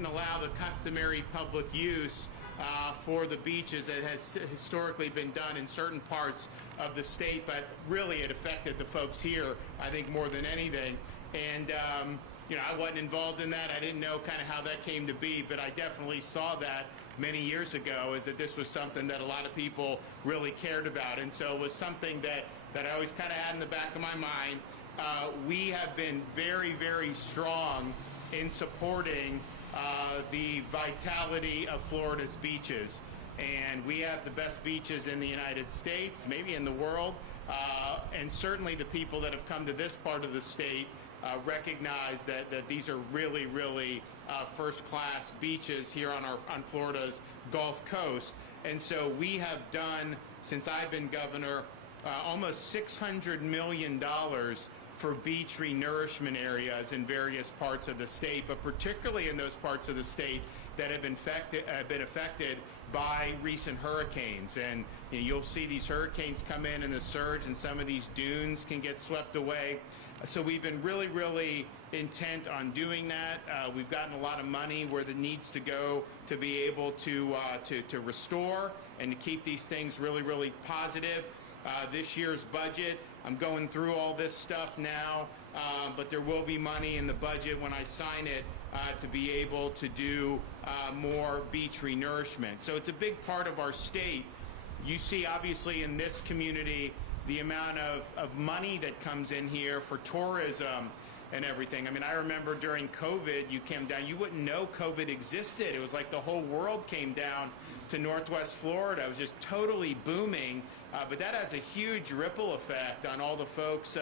didn't allow the customary public use for the beaches that has historically been done in certain parts of the state, but really it affected the folks here, I think, more than anything. And you know, I wasn't involved in that. I didn't know kind of how that came to be, but I definitely saw that many years ago, is that this was something that a lot of people really cared about. And so it was something that I always kind of had in the back of my mind. We have been very, very strong in supporting the vitality of Florida's beaches. And we have the best beaches in the United States, maybe in the world, and certainly the people that have come to this part of the state recognize that these are really, really first-class beaches here on Florida's Gulf Coast. And so we have done, since I've been governor, almost $600 million for beach renourishment areas in various parts of the state, but particularly in those parts of the state that have been affected by recent hurricanes. And you know, you'll see these hurricanes come in and the surge, and some of these dunes can get swept away. So we've been really, really intent on doing that. We've gotten a lot of money where it needs to go to be able to restore and to keep these things really, really positive. This year's budget, I'm going through all this stuff now, but there will be money in the budget when I sign it to be able to do more beach renourishment. So it's a big part of our state. You see, obviously, in this community, the amount of money that comes in here for tourism and everything. I mean, I remember during COVID, you came down, you wouldn't know COVID existed. It was like the whole world came down to Northwest Florida. It was just totally booming. But that has a huge ripple effect on all the folks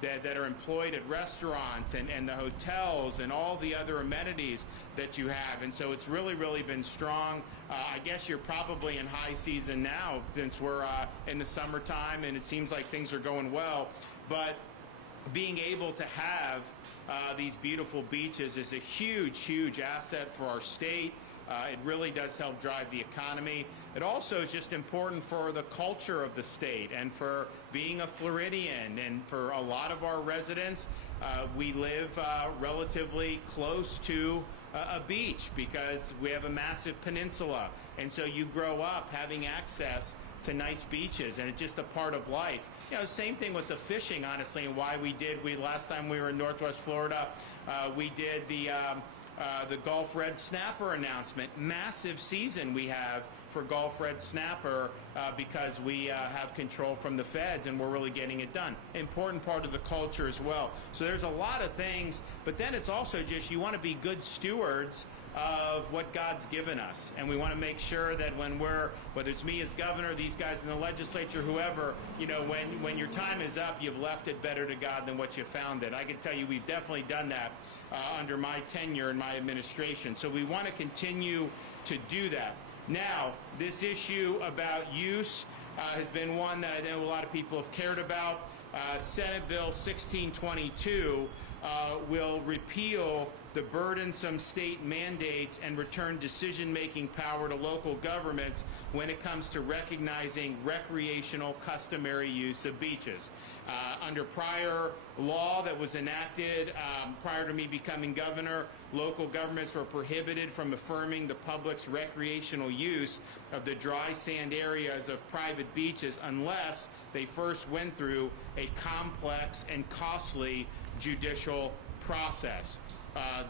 that are employed at restaurants and the hotels and all the other amenities that you have. And so it's really, really been strong. I guess you're probably in high season now, since we're in the summertime and it seems like things are going well. But being able to have these beautiful beaches is a huge, huge asset for our state. It really does help drive the economy. It also is just important for the culture of the state and for being a Floridian. And for a lot of our residents, we live relatively close to a beach because we have a massive peninsula. And so you grow up having access to nice beaches, and it's just a part of life. You know, same thing with the fishing, honestly, and why last time we were in Northwest Florida, we did the Gulf Red Snapper announcement. Massive season we have for Gulf Red Snapper because we have control from the feds and we're really getting it done. Important part of the culture as well. So there's a lot of things, but then it's also just you want to be good stewards of what God's given us. And we want to make sure that when whether it's me as governor, these guys in the legislature, whoever, you know, when your time is up, you've left it better to God than what you found it. I can tell you we've definitely done that under my tenure and my administration. So we want to continue to do that. Now, this issue about use has been one that I know a lot of people have cared about. Senate Bill 1622 will repeal the burdensome state mandates and return decision-making power to local governments when it comes to recognizing recreational customary use of beaches. Under prior law that was enacted prior to me becoming governor, local governments were prohibited from affirming the public's recreational use of the dry sand areas of private beaches unless they first went through a complex and costly judicial process.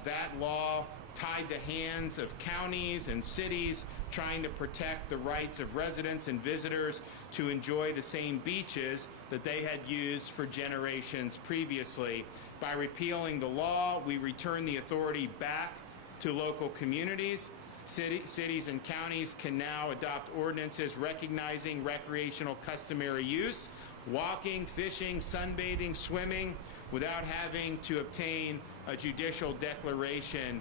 That law tied the hands of counties and cities trying to protect the rights of residents and visitors to enjoy the same beaches that they had used for generations previously. By repealing the law, we return the authority back to local communities. Cities and counties can now adopt ordinances recognizing recreational customary use, walking, fishing, sunbathing, swimming, without having to obtain a judicial declaration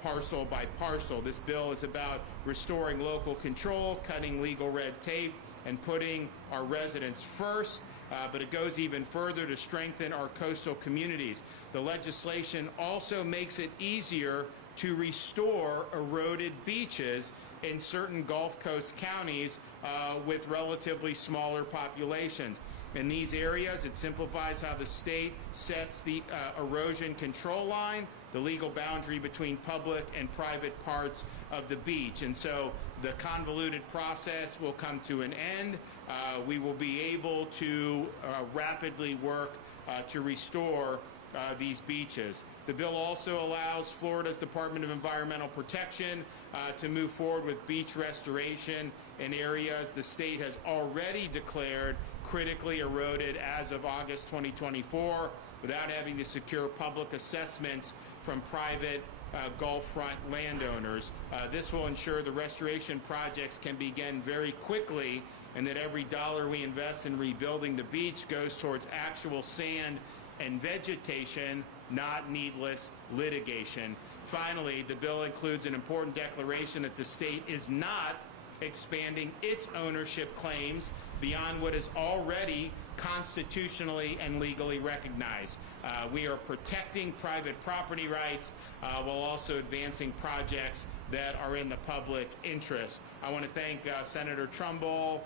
parcel by parcel. This bill is about restoring local control, cutting legal red tape, and putting our residents first. But it goes even further to strengthen our coastal communities. The legislation also makes it easier to restore eroded beaches in certain Gulf Coast counties with relatively smaller populations. In these areas, it simplifies how the state sets the erosion control line, the legal boundary between public and private parts of the beach. And so the convoluted process will come to an end. We will be able to rapidly work to restore these beaches. The bill also allows Florida's Department of Environmental Protection to move forward with beach restoration in areas the state has already declared critically eroded as of August 2024 without having to secure public assessments from private Gulf Front landowners. This will ensure the restoration projects can begin very quickly and that every dollar we invest in rebuilding the beach goes towards actual sand and vegetation, not needless litigation. Finally, the bill includes an important declaration that the state is not expanding its ownership claims beyond what is already constitutionally and legally recognized. We are protecting private property rights while also advancing projects that are in the public interest. I want to thank Senator Trumbull,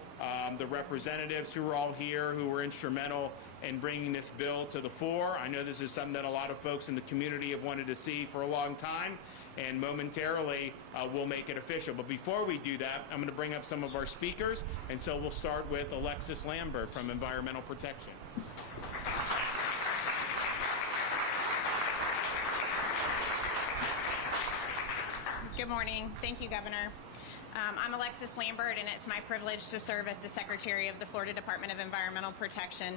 the representatives who were all here, who were instrumental in bringing this bill to the fore. I know this is something that a lot of folks in the community have wanted to see for a long time, and momentarily we'll make it official. But before we do that, I'm going to bring up some of our speakers, and so we'll start with Alexis Lambert from Environmental Protection. Good morning. Thank you, Governor. I'm Alexis Lambert, and it's my privilege to serve as the Secretary of the Florida Department of Environmental Protection.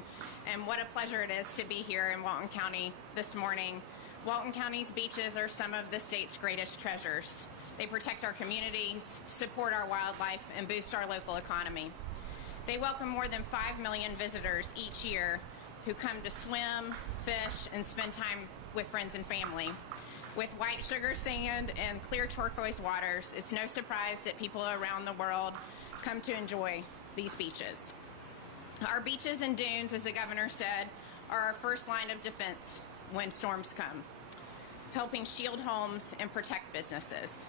And what a pleasure it is to be here in Walton County this morning. Walton County's beaches are some of the state's greatest treasures. They protect our communities, support our wildlife, and boost our local economy. They welcome more than 5 million visitors each year who come to swim, fish, and spend time with friends and family. With white sugar sand and clear turquoise waters, it's no surprise that people around the world come to enjoy these beaches. Our beaches and dunes, as the governor said, are our first line of defense when storms come, helping shield homes and protect businesses.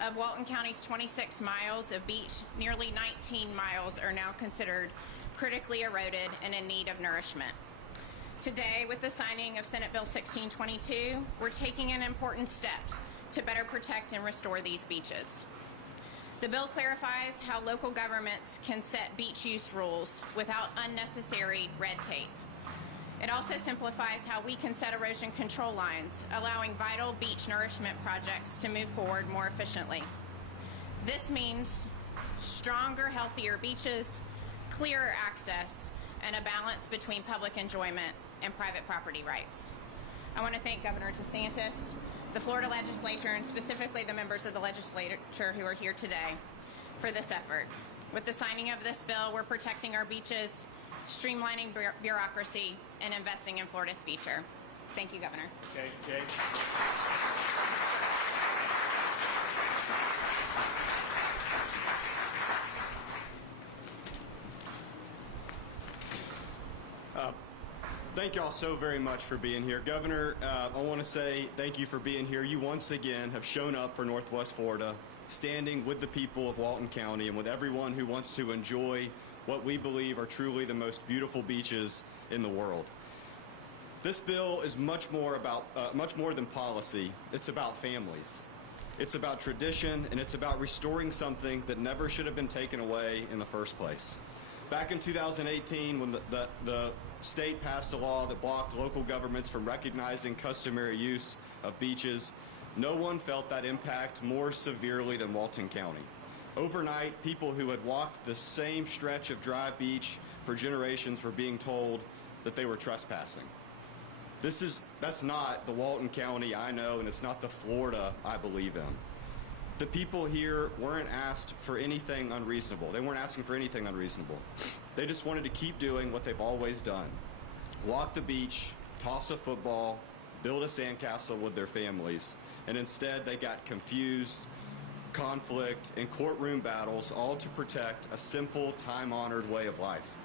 Of Walton County's 26 miles of beach, nearly 19 miles are now considered critically eroded and in need of nourishment. Today, with the signing of Senate Bill 1622, we're taking an important step to better protect and restore these beaches. The bill clarifies how local governments can set beach use rules without unnecessary red tape. It also simplifies how we can set erosion control lines, allowing vital beach nourishment projects to move forward more efficiently. This means stronger, healthier beaches, clearer access, and a balance between public enjoyment and private property rights. I want to thank Governor DeSantis, the Florida legislature, and specifically the members of the legislature who are here today for this effort. With the signing of this bill, we're protecting our beaches, streamlining bureaucracy, and investing in Florida's future. Thank you, Governor. Okay, Jay. Thank y'all so very much for being here. Governor, I want to say thank you for being here. You once again have shown up for Northwest Florida, standing with the people of Walton County and with everyone who wants to enjoy what we believe are truly the most beautiful beaches in the world. This bill is much more than policy. It's about families. It's about tradition, and it's about restoring something that never should have been taken away in the first place. Back in 2018, when the state passed a law that blocked local governments from recognizing customary use of beaches, no one felt that impact more severely than Walton County. Overnight, people who had walked the same stretch of dry beach for generations were being told that they were trespassing. That's not the Walton County I know, and it's not the Florida I believe in. The people here weren't asked for anything unreasonable. They weren't asking for anything unreasonable. They just wanted to keep doing what they've always done. Walk the beach, toss a football, build a sandcastle with their families, and instead they got confused, conflict, and courtroom battles, all to protect a simple, time-honored way of life.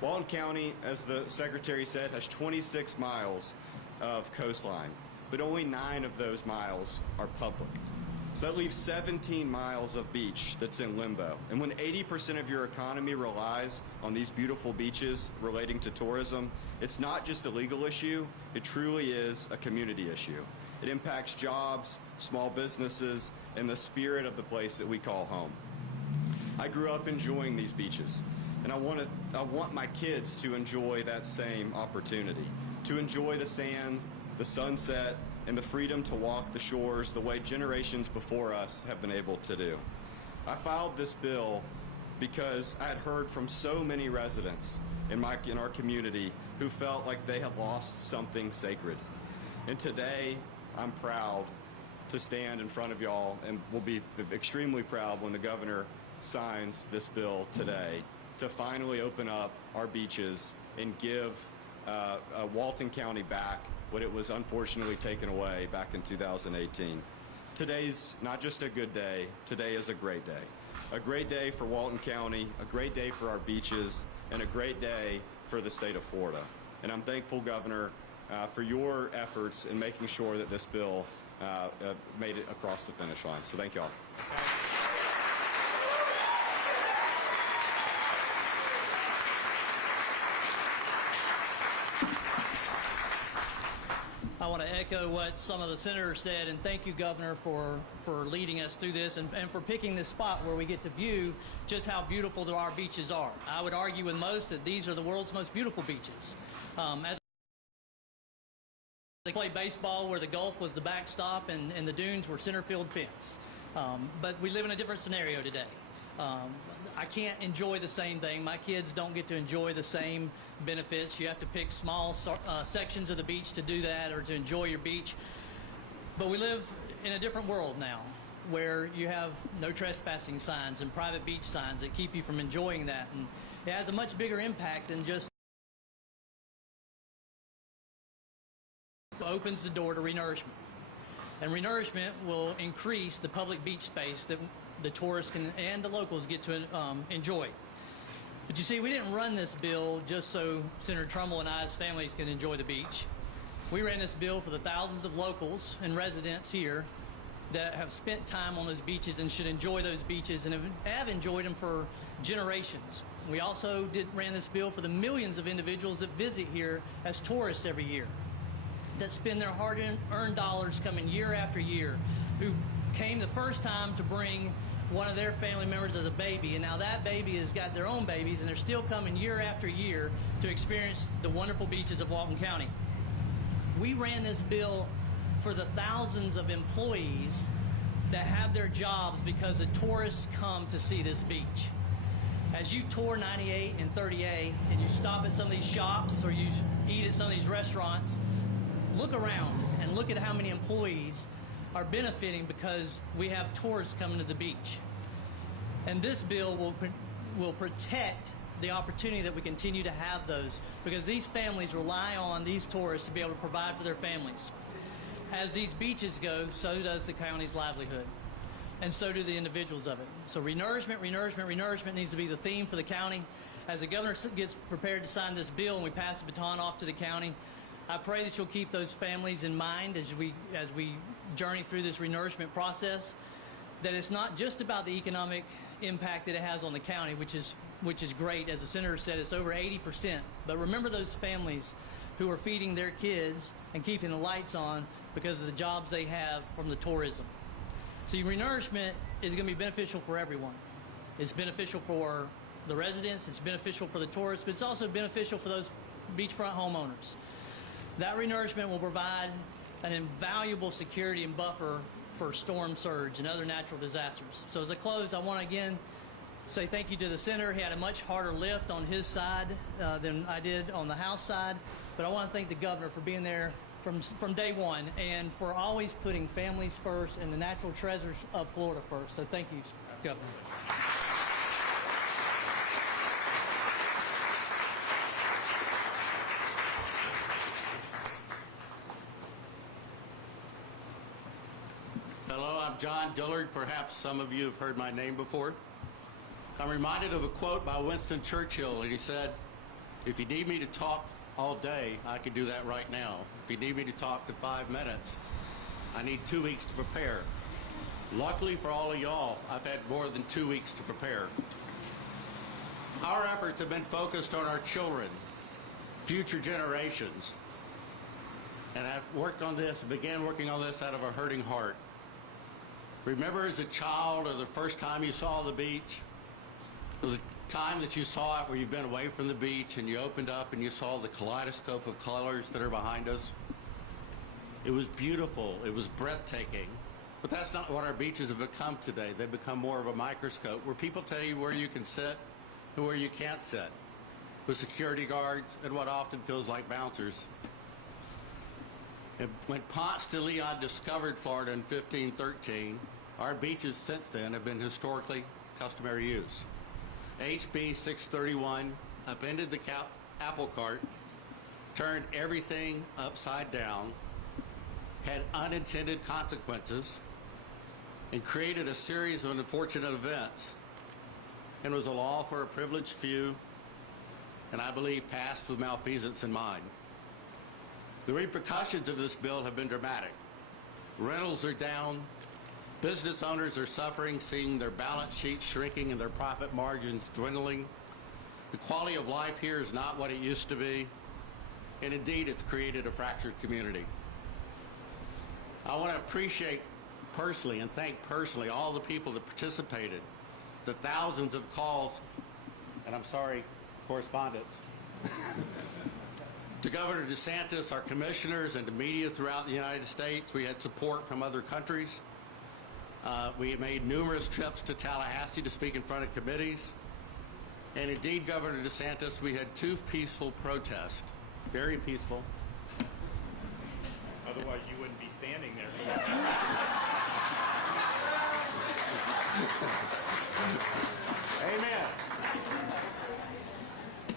Walton County, as the Secretary said, has 26 miles of coastline, but only 9 of those miles are public. So that leaves 17 miles of beach that's in limbo. And when 80% of your economy relies on these beautiful beaches relating to tourism, it's not just a legal issue, it truly is a community issue. It impacts jobs, small businesses, and the spirit of the place that we call home. I grew up enjoying these beaches, and I want my kids to enjoy that same opportunity, to enjoy the sands, the sunset, and the freedom to walk the shores the way generations before us have been able to do. I filed this bill because I had heard from so many residents in our community who felt like they had lost something sacred. And today, I'm proud to stand in front of y'all, and will be extremely proud when the governor signs this bill today to finally open up our beaches and give Walton County back what it was unfortunately taken away back in 2018. Today's not just a good day, today is a great day. A great day for Walton County, a great day for our beaches, and a great day for the state of Florida. And I'm thankful, Governor, for your efforts in making sure that this bill made it across the finish line. So thank y'all. I want to echo what some of the senators said, and thank you, Governor, for leading us through this and for picking this spot where we get to view just how beautiful our beaches are. I would argue with most that these are the world's most beautiful beaches. As they play baseball, where the Gulf was the backstop and the dunes were center field fence. But we live in a different scenario today. I can't enjoy the same thing. My kids don't get to enjoy the same benefits. You have to pick small sections of the beach to do that or to enjoy your beach. But we live in a different world now, where you have no trespassing signs and private beach signs that keep you from enjoying that. And it has a much bigger impact than just opens the door to renourishment. And renourishment will increase the public beach space that the tourists and the locals get to enjoy. But you see, we didn't run this bill just so Senator Trumbull and I's families can enjoy the beach. We ran this bill for the thousands of locals and residents here that have spent time on those beaches and should enjoy those beaches and have enjoyed them for generations. We also ran this bill for the millions of individuals that visit here as tourists every year, that spend their hard-earned dollars coming year after year, who came the first time to bring one of their family members as a baby, and now that baby has got their own babies, and they're still coming year after year to experience the wonderful beaches of Walton County. We ran this bill for the thousands of employees that have their jobs because the tourists come to see this beach. As you tour 98 and 30A and you stop at some of these shops or you eat at some of these restaurants, look around and look at how many employees are benefiting because we have tourists coming to the beach. And this bill will protect the opportunity that we continue to have those, because these families rely on these tourists to be able to provide for their families. As these beaches go, so does the county's livelihood, and so do the individuals of it. So renourishment, renourishment, renourishment needs to be the theme for the county. As the governor gets prepared to sign this bill and we pass the baton off to the county, I pray that you'll keep those families in mind as we journey through this renourishment process, that it's not just about the economic impact that it has on the county, which is great. As the senator said, it's over 80%. But remember those families who are feeding their kids and keeping the lights on because of the jobs they have from the tourism. See, renourishment is going to be beneficial for everyone. It's beneficial for the residents, it's beneficial for the tourists, but it's also beneficial for those beachfront homeowners. That renourishment will provide an invaluable security and buffer for storm surge and other natural disasters. So as I close, I want to again say thank you to the senator. He had a much harder lift on his side than I did on the House side, but I want to thank the governor for being there from day one and for always putting families first and the natural treasures of Florida first. So thank you, Governor. Hello, I'm John Dillard. Perhaps some of you have heard my name before. I'm reminded of a quote by Winston Churchill, and he said, "If you need me to talk all day, I can do that right now. If you need me to talk to 5 minutes, I need 2 weeks to prepare." Luckily for all of y'all, I've had more than 2 weeks to prepare. Our efforts have been focused on our children, future generations. And I've worked on this and began working on this out of a hurting heart. Remember as a child or the first time you saw the beach? Or the time that you saw it where you've been away from the beach and you opened up and you saw the kaleidoscope of colors that are behind us? It was beautiful. It was breathtaking. But that's not what our beaches have become today. They've become more of a microscope where people tell you where you can sit and where you can't sit, with security guards and what often feels like bouncers. And when Ponce de Leon discovered Florida in 1513, our beaches since then have been historically customary use. HB 631 upended the apple cart, turned everything upside down, had unintended consequences, and created a series of unfortunate events, and was a law for a privileged few, and I believe passed with malfeasance in mind. The repercussions of this bill have been dramatic. Rentals are down, business owners are suffering, seeing their balance sheets shrinking and their profit margins dwindling. The quality of life here is not what it used to be, and indeed it's created a fractured community. I want to appreciate personally and thank personally all the people that participated, the thousands of calls, and I'm sorry, correspondence, to Governor DeSantis, our commissioners, and the media throughout the United States. We had support from other countries. We made numerous trips to Tallahassee to speak in front of committees. And indeed, Governor DeSantis, we had 2 peaceful protests, very peaceful. Otherwise, you wouldn't be standing there. Amen.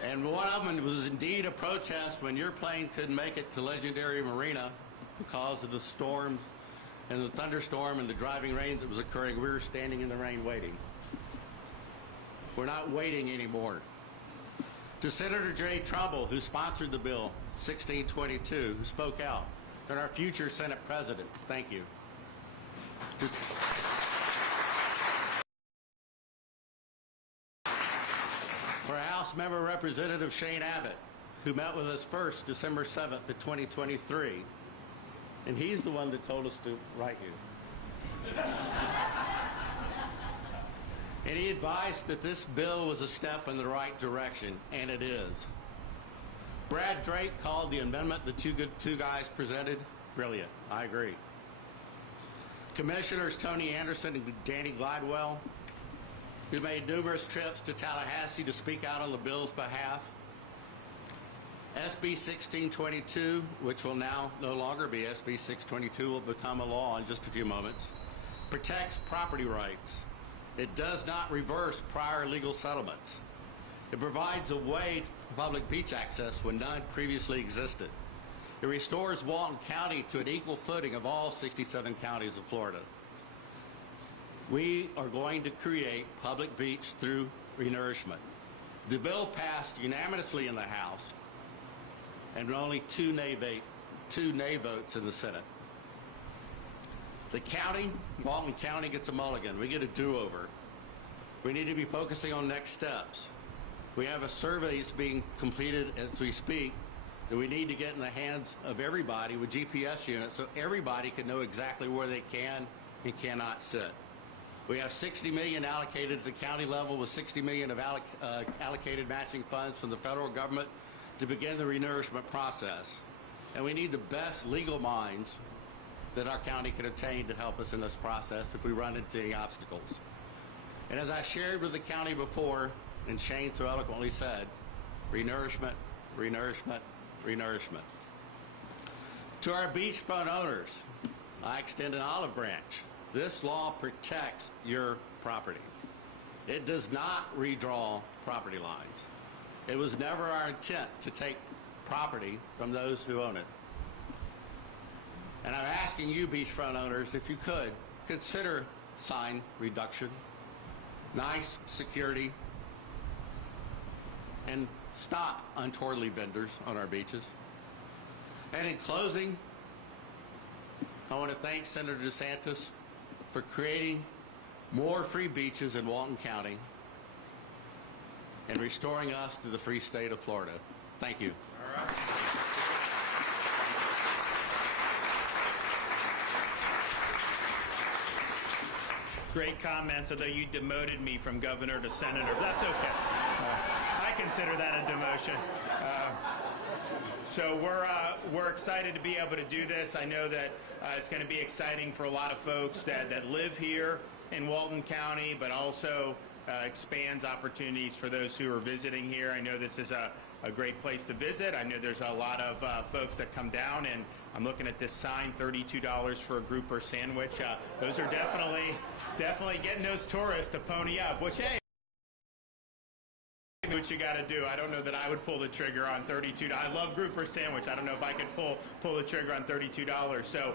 And one of them was indeed a protest when your plane couldn't make it to Legendary Marina because of the storms and the thunderstorm and the driving rain that was occurring. We were standing in the rain waiting. We're not waiting anymore. To Senator Jay Trumbull, who sponsored the bill 1622, who spoke out, and our future Senate President, thank you. For House Member Representative Shane Abbott, who met with us first December 7th of 2023, and he's the one that told us to write you. And he advised that this bill was a step in the right direction, and it is. Brad Drake called the amendment the two guys presented brilliant. I agree. Commissioners Tony Anderson and Danny Glidewell, who made numerous trips to Tallahassee to speak out on the bill's behalf. SB 1622, which will now no longer be SB 622, will become a law in just a few moments, protects property rights. It does not reverse prior legal settlements. It provides a way for public beach access when none previously existed. It restores Walton County to an equal footing of all 67 counties of Florida. We are going to create public beach through renourishment. The bill passed unanimously in the House and only two nay votes in the Senate. The county, Walton County, gets a mulligan. We get a do-over. We need to be focusing on next steps. We have a survey that's being completed as we speak that we need to get in the hands of everybody with GPS units so everybody can know exactly where they can and cannot sit. We have $60 million allocated at the county level with $60 million of allocated matching funds from the federal government to begin the renourishment process. And we need the best legal minds that our county can obtain to help us in this process if we run into any obstacles. And as I shared with the county before, and Shane so eloquently said, renourishment, renourishment, renourishment. To our beachfront owners, I extend an olive branch. This law protects your property. It does not redraw property lines. It was never our intent to take property from those who own it. And I'm asking you, beachfront owners, if you could, consider sign reduction, nice security, and stop untowardly vendors on our beaches. And in closing, I want to thank Senator DeSantis for creating more free beaches in Walton County and restoring us to the free state of Florida. Thank you. All right. Great comments, although you demoted me from governor to senator. That's okay. I consider that a demotion. So we're excited to be able to do this. I know that it's going to be exciting for a lot of folks that live here in Walton County, but also expands opportunities for those who are visiting here. I know this is a great place to visit. I know there's a lot of folks that come down, and I'm looking at this sign, $32 for a grouper sandwich. Those are definitely getting those tourists to pony up, which, hey, what you got to do. I don't know that I would pull the trigger on $32. I love grouper sandwich. I don't know if I could pull the trigger on $32. So,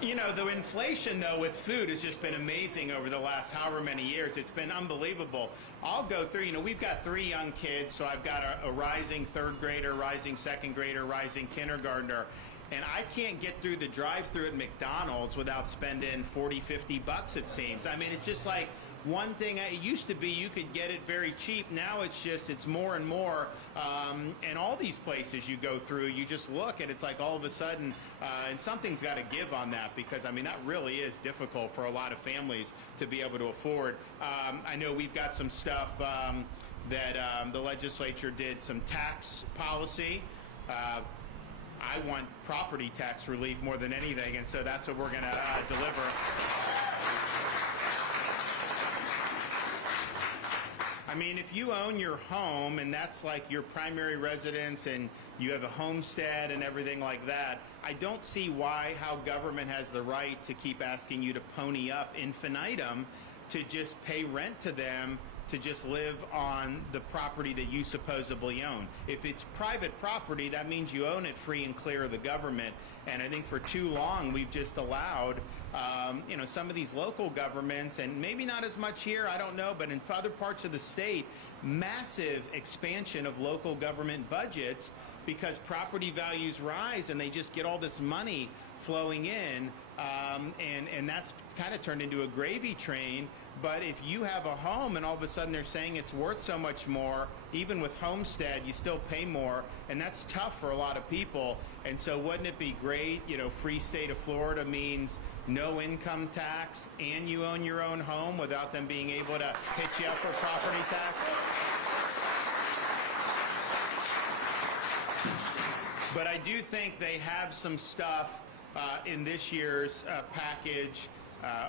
you know, the inflation, though, with food has just been amazing over the last however many years. It's been unbelievable. I'll go through, you know, we've got 3 young kids, so I've got a rising 3rd grader, rising 2nd grader, rising kindergartner. And I can't get through the drive-thru at McDonald's without spending $40, $50, it seems. I mean, it's just like one thing. It used to be you could get it very cheap. Now it's more and more. And all these places you go through, you just look and it's like all of a sudden, and something's got to give on that, because, I mean, that really is difficult for a lot of families to be able to afford. I know we've got some stuff that the legislature did, some tax policy. I want property tax relief more than anything, and so that's what we're going to deliver. I mean, if you own your home and that's like your primary residence and you have a homestead and everything like that, I don't see how government has the right to keep asking you to pony up infinitum to just pay rent to them to just live on the property that you supposedly own. If it's private property, that means you own it free and clear of the government. And I think for too long we've just allowed, you know, some of these local governments, and maybe not as much here, I don't know, but in other parts of the state, massive expansion of local government budgets because property values rise and they just get all this money flowing in, and that's kind of turned into a gravy train. But if you have a home and all of a sudden they're saying it's worth so much more, even with homestead, you still pay more, and that's tough for a lot of people. And so wouldn't it be great, you know, free state of Florida means no income tax and you own your own home without them being able to hit you up for property tax? But I do think they have some stuff in this year's package.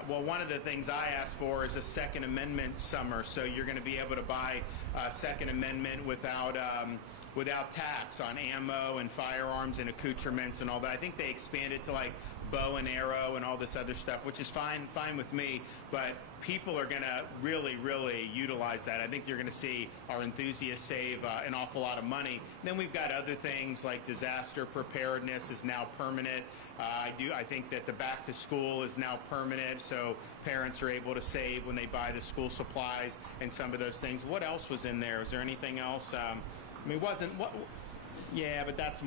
Well, one of the things I asked for is a Second Amendment summer, so you're going to be able to buy Second Amendment without tax on ammo and firearms and accoutrements and all that. I think they expanded to like bow and arrow and all this other stuff, which is fine with me, but people are going to really utilize that. I think you're going to see our enthusiasts save an awful lot of money. Then we've got other things like disaster preparedness is now permanent. I think that the back to school is now permanent, so parents are able to save when they buy the school supplies and some of those things. What else was in there? Is there anything else? I mean, yeah, but that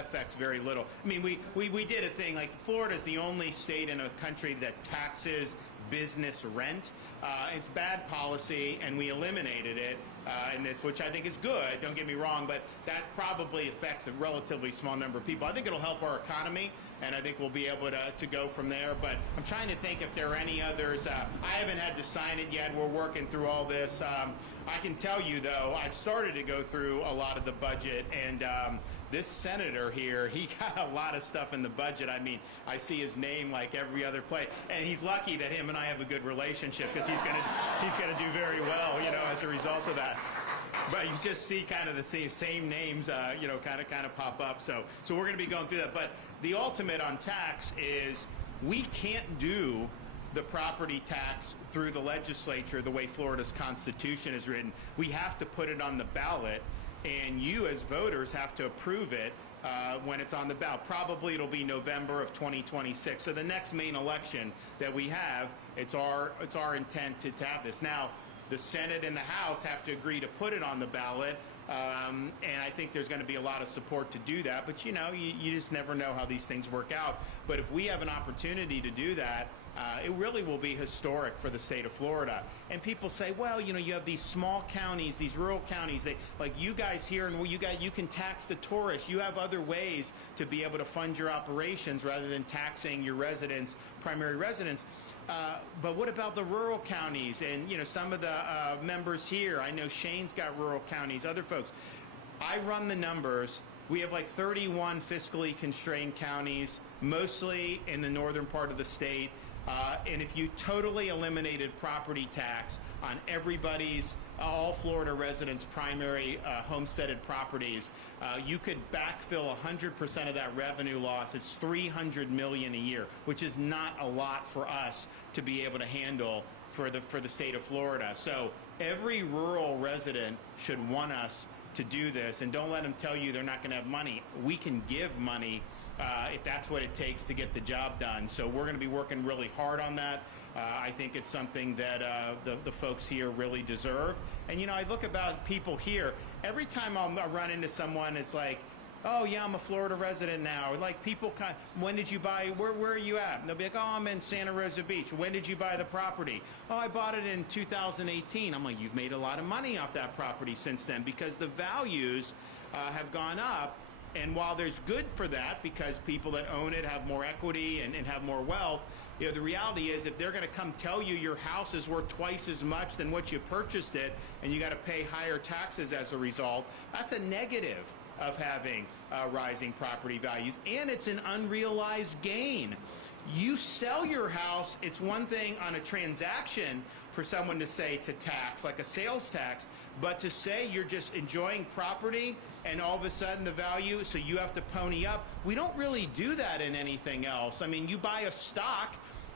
affects very little. I mean, we did a thing, like Florida's the only state in a country that taxes business rent. It's bad policy, and we eliminated it in this, which I think is good, don't get me wrong, but that probably affects a relatively small number of people. I think it'll help our economy, and I think we'll be able to go from there, but I'm trying to think if there are any others. I haven't had to sign it yet. We're working through all this. I can tell you, though, I've started to go through a lot of the budget, and this senator here, he got a lot of stuff in the budget. I mean, I see his name like every other place, and he's lucky that him and I have a good relationship because he's gonna do very well, you know, as a result of that. But you just see kind of the same names, you know, kind of pop up. So we're going to be going through that. But the ultimate on tax is we can't do the property tax through the legislature the way Florida's Constitution is written. We have to put it on the ballot, and you as voters have to approve it when it's on the ballot. Probably it'll be November of 2026. So the next main election that we have, it's our intent to have this. Now, the Senate and the House have to agree to put it on the ballot. And I think there's going to be a lot of support to do that. But, you know, you just never know how these things work out. But if we have an opportunity to do that, it really will be historic for the state of Florida. And people say, well, you know, you have these small counties, these rural counties, like you guys here, and you can tax the tourists. You have other ways to be able to fund your operations rather than taxing your residents, primary residents. But what about the rural counties? And, you know, some of the members here, I know Shane's got rural counties, other folks. I run the numbers. We have like 31 fiscally constrained counties, mostly in the northern part of the state. And if you totally eliminated property tax on everybody's, all Florida residents' primary homesteaded properties, you could backfill 100% of that revenue loss. It's $300 million a year, which is not a lot for us to be able to handle for the state of Florida. So every rural resident should want us to do this, and don't let them tell you they're not going to have money. We can give money if that's what it takes to get the job done. So we're going to be working really hard on that. I think it's something that the folks here really deserve. And, you know, I look about people here, every time I run into someone, it's like, oh, yeah, I'm a Florida resident now. Like, people, when did you buy, where are you at? And they'll be like, oh, I'm in Santa Rosa Beach. When did you buy the property? Oh, I bought it in 2018. I'm like, you've made a lot of money off that property since then, because the values have gone up. And while there's good for that, because people that own it have more equity and have more wealth, you know, the reality is if they're going to come tell you your house is worth twice as much than what you purchased it, and you got to pay higher taxes as a result, that's a negative of having rising property values. And it's an unrealized gain. You sell your house, it's one thing on a transaction for someone to say to tax, like a sales tax, but to say you're just enjoying property and all of a sudden the value, so you have to pony up. We don't really do that in anything else. I mean, you buy a stock,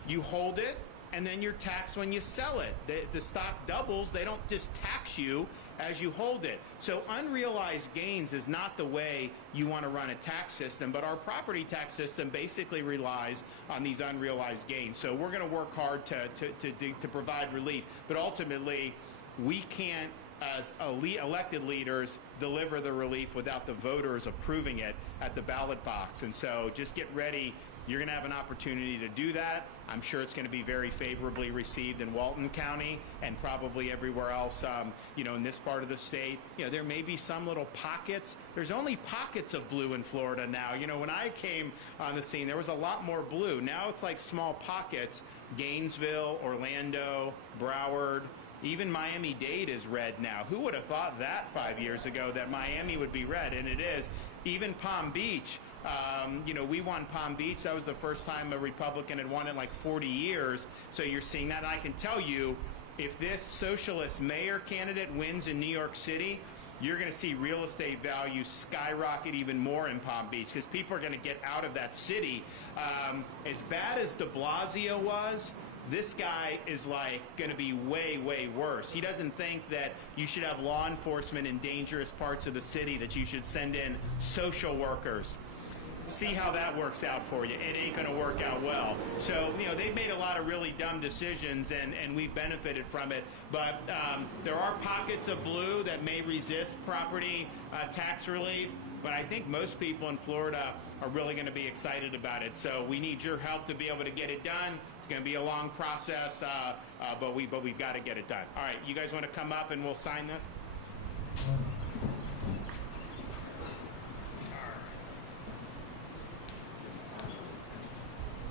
you hold it, and then you're taxed when you sell it. The stock doubles, they don't just tax you as you hold it. So unrealized gains is not the way you want to run a tax system, but our property tax system basically relies on these unrealized gains. So we're going to work hard to provide relief, but ultimately we can't, as elected leaders, deliver the relief without the voters approving it at the ballot box. And so just get ready. You're going to have an opportunity to do that. I'm sure it's going to be very favorably received in Walton County and probably everywhere else, you know, in this part of the state. You know, there may be some little pockets. There's only pockets of blue in Florida now. You know, when I came on the scene, there was a lot more blue. Now it's like small pockets. Gainesville, Orlando, Broward, even Miami-Dade is red now. Who would have thought that 5 years ago, that Miami would be red? And it is. Even Palm Beach. You know, we won Palm Beach. That was the first time a Republican had won in like 40 years. So you're seeing that. And I can tell you, if this socialist mayor candidate wins in New York City, you're going to see real estate values skyrocket even more in Palm Beach, because people are going to get out of that city. As bad as de Blasio was, this guy is like going to be way, way worse. He doesn't think that you should have law enforcement in dangerous parts of the city, that you should send in social workers. See how that works out for you. It ain't going to work out well. So, you know, they've made a lot of really dumb decisions, and we've benefited from it. But there are pockets of blue that may resist property tax relief. But I think most people in Florida are really going to be excited about it. So we need your help to be able to get it done. It's going to be a long process, but we've got to get it done. All right, you guys want to come up and we'll sign this?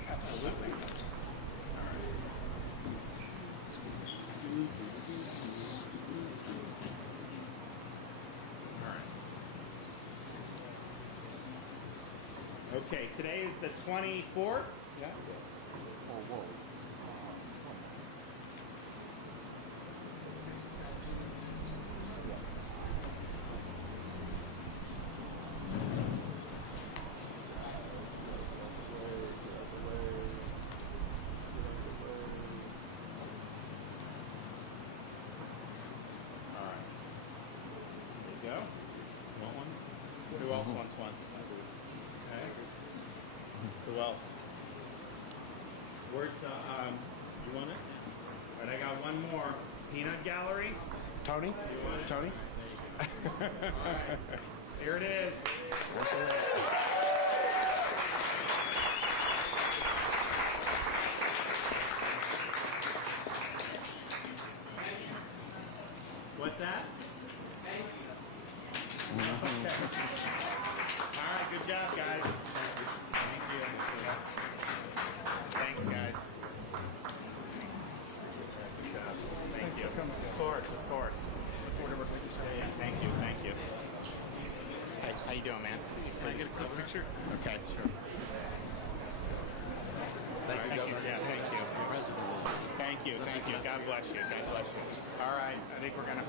Absolutely. Okay, today is the 24th. Yeah. Go. Want one? Who else wants one? Okay. Who else? Where's the, you want it? All right, I got one more. Peanut Gallery? Tony? Tony? All right. Here it is. What's that? Thank you. Okay. All right, good job, guys. Thank you. Thanks, guys. Good job. Thank you. Of course, of course. Look forward to working with you. Yeah, thank you, thank you. Hey, how you doing, man? Can I get a quick picture? Okay, sure. Thank you, Governor. Yeah, thank you. President. Thank you, thank you. God bless you. God bless you. All right, I think we're gonna.